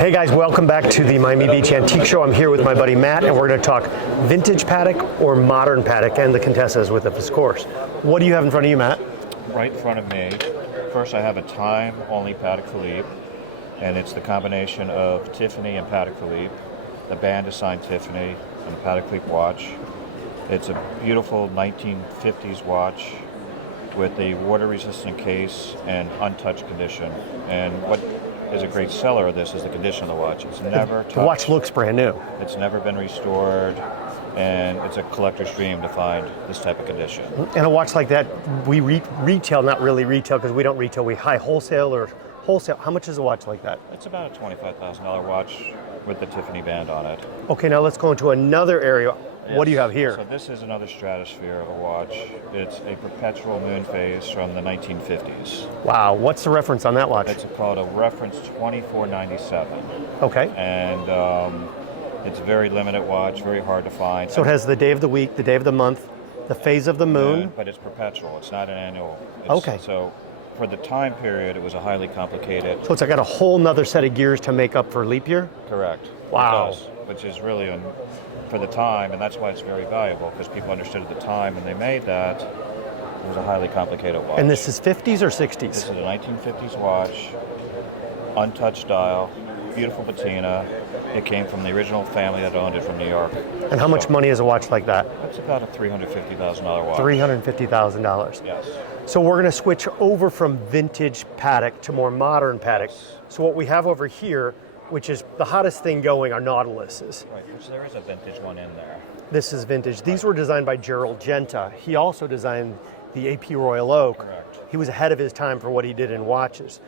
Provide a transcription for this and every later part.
Hey guys, welcome back to the Miami Beach Antique Show. I'm here with my buddy Matt, and we're going to talk vintage Patek or modern Patek, and the Contessa is with us, of course. What do you have in front of you, Matt? Right in front of me, first I have a time-only Patek Philippe, and it's the combination of Tiffany and Patek Philippe. The band is signed Tiffany and the Patek Philippe watch. It's a beautiful 1950s watch with a water-resistant case and untouched condition. And what is a great seller of this is the condition of the watch. It's never touched. The watch looks brand new. It's never been restored, and it's a collector's dream to find this type of condition. And a watch like that, we retail, not really retail because we don't retail, we high wholesale or wholesale. How much is a watch like that? It's about a $25,000 watch with the Tiffany band on it. Okay, now let's go into another area. Yes. What do you have here? So this is another stratosphere of a watch. It's a perpetual moon phase from the 1950s. Wow, what's the reference on that watch? It's called a reference 2497. Okay. And it's a very limited watch, very hard to find. So it has the day of the week, the day of the month, the phase of the moon. But it's perpetual, it's not an annual. Okay. So for the time period, it was a highly complicated. So it's got a whole nother set of gears to make up for leap year? Correct. Wow. It does, which is really for the time, and that's why it's very valuable, because people understood at the time when they made that, it was a highly complicated watch. And this is 50s or 60s? This is a 1950s watch, untouched dial, beautiful patina. It came from the original family that owned it from New York. And how much money is a watch like that? It's about a $350,000 watch. $350,000. Yes. So we're going to switch over from vintage Patek to more modern Patek. So what we have over here, which is the hottest thing going, are Nautiluses. Right, which there is a vintage one in there. This is vintage. These were designed by Gerald Genta. He also designed the AP Royal Oak. Correct. He was ahead of his time for what he did in watches.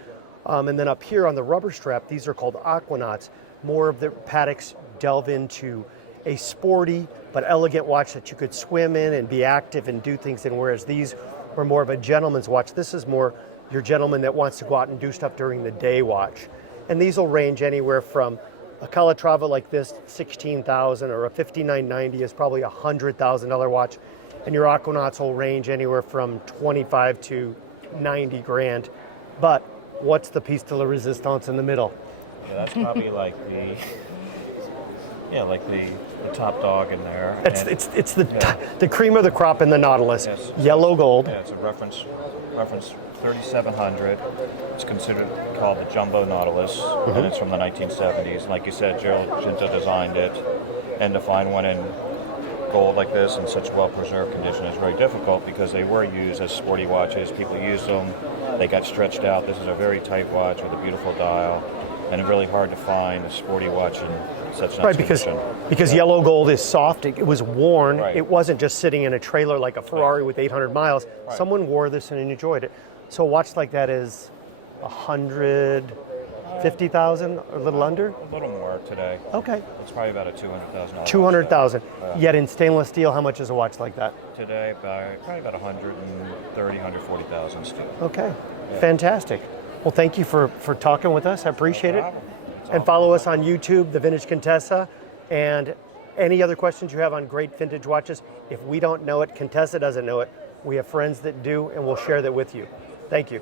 And then up here on the rubber strap, these are called Aquanauts. More of the Pateks delve into a sporty but elegant watch that you could swim in and be active and do things in, whereas these were more of a gentleman's watch. This is more your gentleman that wants to go out and do stuff during the day watch. And these will range anywhere from a Calatrava like this, $16,000, or a 5990 is probably a $100,000 watch. And your Aquanauts will range anywhere from 25 to 90 grand. But what's the piece de la resistance in the middle? Yeah, that's probably like the top dog in there. It's the cream of the crop in the Nautilus. Yes. Yellow gold. Yeah, it's a reference 3700. It's called the Jumbo Nautilus, and it's from the 1970s. Like you said, Gerald Genta designed it, and to find one in gold like this in such well-preserved condition is very difficult because they were used as sporty watches. People used them, they got stretched out. This is a very tight watch with a beautiful dial, and it's really hard to find a sporty watch in such nice condition. Because yellow gold is soft, it was worn, Right. It wasn't just sitting in a trailer like a Ferrari with 800 miles. Right. Someone wore this and enjoyed it. So a watch like that is 150,000, a little under? A little more today. Okay. It's probably about a $200,000. 200,000. Yet in stainless steel, how much is a watch like that? Today, probably about 130,000, 140,000 still. Okay, Yeah. Fantastic. Well, thank you for talking with us. I appreciate it. And follow us on YouTube, The Vintage Contessa, and any other questions you have on great vintage watches. If we don't know it, Contessa doesn't know it. We have friends that do, and we'll share that with you. Thank you.